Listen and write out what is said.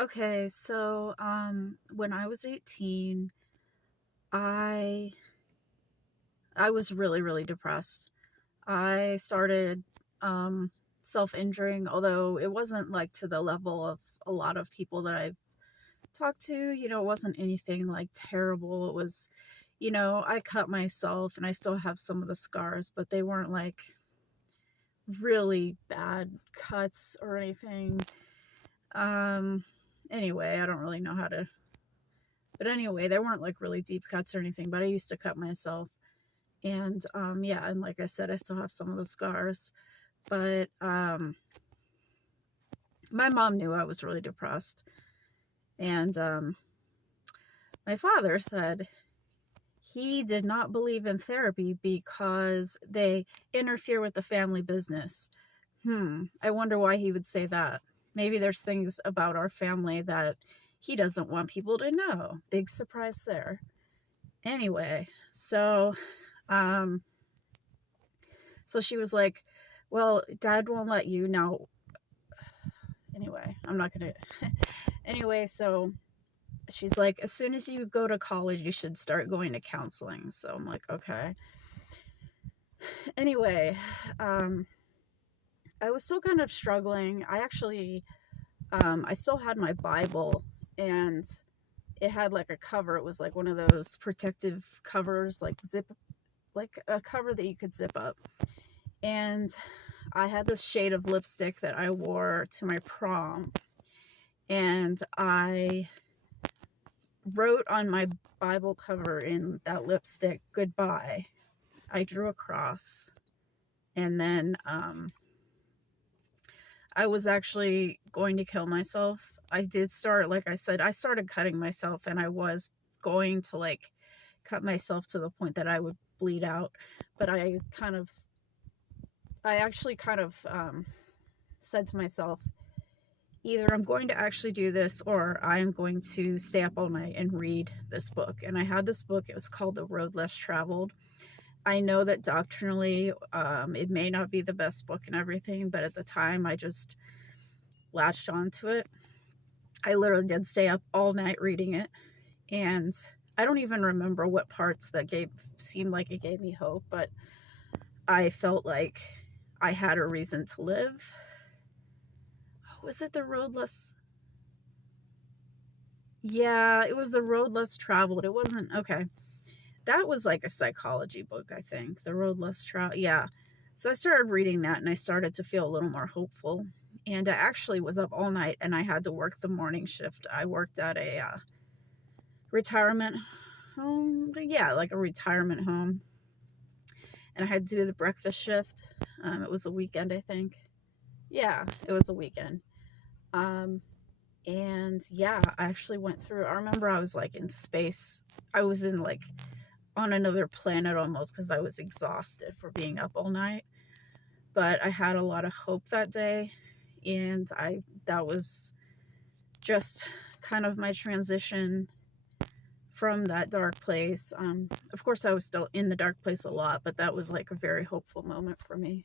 Okay, so when I was 18, I I was really, really depressed. I started um self-injuring, although it wasn't like to the level of a lot of people that I've talked to. It wasn't anything like terrible. It was, I cut myself and I still have some of the scars, but they weren't like really bad cuts or anything. Um anyway, I don't really know how to. But anyway, they weren't like really deep cuts or anything, but I used to cut myself. And yeah, and like I said, I still have some of the scars. But my mom knew I was really depressed. And my father said he did not believe in therapy because they interfere with the family business. I wonder why he would say that. Maybe there's things about our family that he doesn't want people to know. Big surprise there. Anyway, um so she was like, well, dad won't let you now. Anyway, I'm not gonna. Anyway, so she's like, as soon as you go to college, you should start going to counseling. So I'm like, okay. Anyway, um I was still kind of struggling. I still had my Bible, and it had like a cover. It was like one of those protective covers, like a cover that you could zip up. And I had this shade of lipstick that I wore to my prom, and I wrote on my Bible cover in that lipstick, goodbye. I drew a cross, and then I was actually going to kill myself. I did start, like I said, I started cutting myself, and I was going to like cut myself to the point that I would bleed out. But I actually kind of said to myself, either I'm going to actually do this or I'm going to stay up all night and read this book. And I had this book, it was called The Road Less Traveled. I know that doctrinally, it may not be the best book and everything, but at the time I just latched onto it. I literally did stay up all night reading it. And I don't even remember what parts that seemed like it gave me hope, but I felt like I had a reason to live. Was it The Road Less? Yeah, it was The Road Less Traveled. It wasn't okay. That was like a psychology book, I think. The Road Less Traveled. Yeah. So I started reading that and I started to feel a little more hopeful. And I actually was up all night and I had to work the morning shift. I worked at a retirement home. Yeah, like a retirement home. And I had to do the breakfast shift. It was a weekend, I think. Yeah, it was a weekend. Um, and yeah, I actually went through. I remember I was like in space. I was in like on another planet almost because I was exhausted for being up all night. But I had a lot of hope that day, and I that was just kind of my transition from that dark place. Of course, I was still in the dark place a lot, but that was like a very hopeful moment for me.